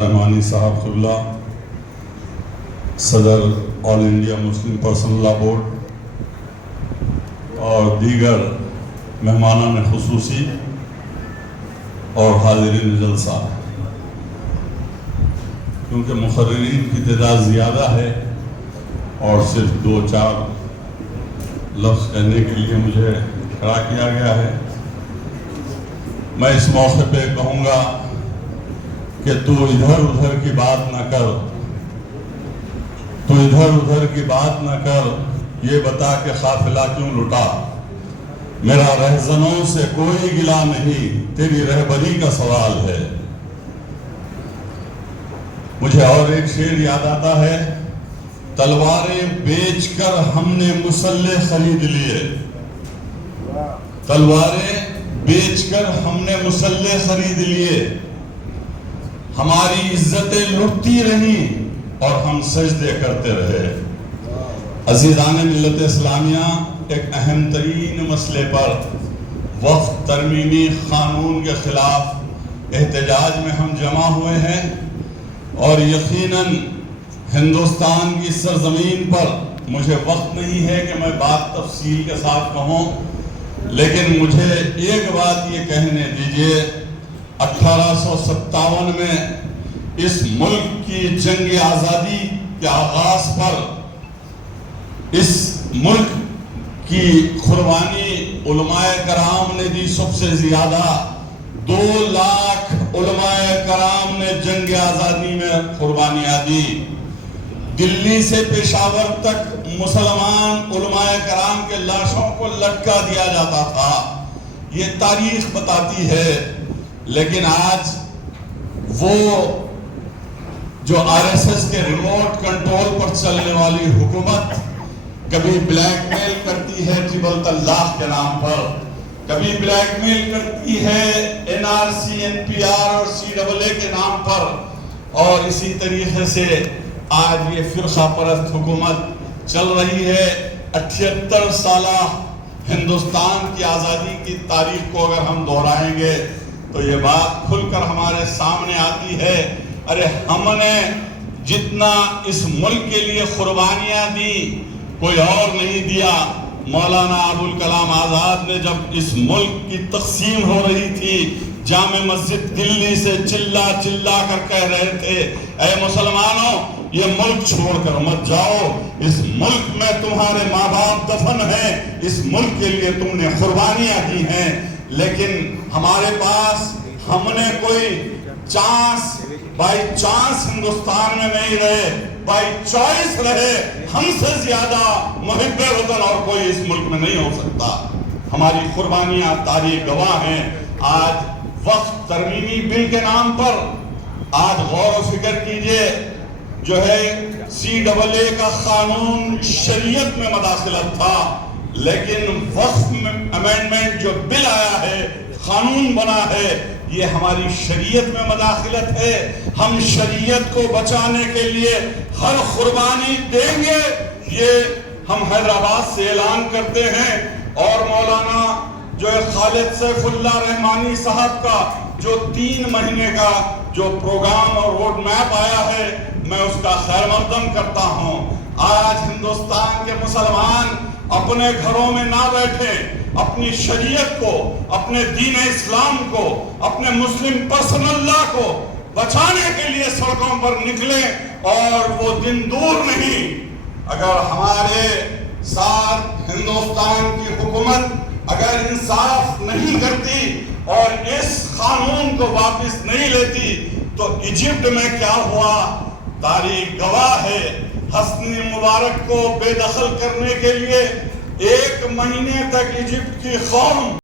رحمانی صاحب قبلہ صدر آل انڈیا مسلم پرسنل لا بورڈ اور دیگر مہمانان خصوصی اور حاضرین جلسہ، کیونکہ مقررین کی تعداد زیادہ ہے اور صرف 2-4 لفظ کہنے کے لیے مجھے کھڑا کیا گیا ہے، میں اس موقع پہ کہوں گا کہ تو ادھر ادھر کی بات نہ کر، تو ادھر ادھر کی بات نہ کر، یہ بتا کہ قافلہ کیوں لٹا۔ میرا رہزنوں سے کوئی گلہ نہیں، تیری رہبری کا سوال ہے۔ مجھے اور ایک شعر یاد آتا ہے، تلواریں بیچ کر ہم نے مسلح خرید لیے، تلواریں بیچ کر ہم نے مسلح خرید لیے، ہماری عزتیں لٹتی رہیں اور ہم سجدے کرتے رہے۔ عزیزان ملت اسلامیہ، ایک اہم ترین مسئلے پر وقف ترمیمی قانون کے خلاف احتجاج میں ہم جمع ہوئے ہیں، اور یقیناً ہندوستان کی سرزمین پر مجھے وقت نہیں ہے کہ میں بات تفصیل کے ساتھ کہوں، لیکن مجھے ایک بات یہ کہنے دیجئے، 1857 میں اس ملک کی جنگ آزادی کے آغاز پر اس ملک کی قربانی علماء کرام نے دی، سب سے زیادہ 2 لاکھ علماء کرام نے جنگ آزادی میں قربانیاں دی۔ دلی سے پشاور تک مسلمان علماء کرام کے لاشوں کو لٹکا دیا جاتا تھا، یہ تاریخ بتاتی ہے۔ لیکن آج وہ جو RSS کے ریموٹ کنٹرول پر چلنے والی حکومت کبھی بلیک میل کرتی ہے جبلت اللہ کے نام پر، کبھی بلیک میل کرتی ہے NRC NPR اور CAA کے نام پر، اور اسی طریقے سے آج یہ فرقہ پرست حکومت چل رہی ہے۔ 78 سالہ ہندوستان کی آزادی کی تاریخ کو اگر ہم دہرائیں گے تو یہ بات کھل کر ہمارے سامنے آتی ہے، ارے ہم نے جتنا اس ملک کے لیے قربانیاں دی کوئی اور نہیں دیا۔ مولانا ابوالکلام آزاد نے جب اس ملک کی تقسیم ہو رہی تھی، جامع مسجد دلی سے چلا چلا کر کہہ رہے تھے، اے مسلمانوں یہ ملک چھوڑ کر مت جاؤ، اس ملک میں تمہارے ماں باپ دفن ہیں، اس ملک کے لیے تم نے قربانیاں دی ہیں۔ لیکن ہمارے پاس ہم نے کوئی بائی چانس ہندوستان میں نہیں رہے، بائی چوائس رہے۔ ہم سے زیادہ محب وطن اور کوئی اس ملک میں نہیں ہو سکتا۔ ہماری قربانیاں تاریخ گواہ ہیں۔ آج وقف ترمیمی بل کے نام پر آج غور و فکر کیجئے، جو ہے CAA کا قانون شریعت میں مداخلت تھا، لیکن وقف امینڈمنٹ جو بل آیا ہے، قانون بنا ہے، یہ ہماری شریعت میں مداخلت ہے۔ ہم شریعت کو بچانے کے لیے ہر قربانی دیں گے، یہ ہم حیدرآباد سے اعلان کرتے ہیں۔ اور مولانا جو خالد سیف اللہ رحمانی صاحب کا جو 3 مہینے کا جو پروگرام اور روڈ میپ آیا ہے، میں اس کا خیر مقدم کرتا ہوں۔ آج ہندوستان کے مسلمان اپنے گھروں میں نہ بیٹھے، اپنی شریعت کو، اپنے دین اسلام کو، اپنے مسلم پرسنل لا کو بچانے کے لیے سڑکوں پر نکلیں، اور وہ دن دور نہیں اگر ہمارے ساتھ ہندوستان کی حکومت اگر انصاف نہیں کرتی اور اس قانون کو واپس نہیں لیتی تو ایجپٹ میں کیا ہوا تاریخ گواہ ہے۔ حسنی مبارک کو بے دخل کرنے کے لیے 1 مہینے تک ایجپٹ کی قوم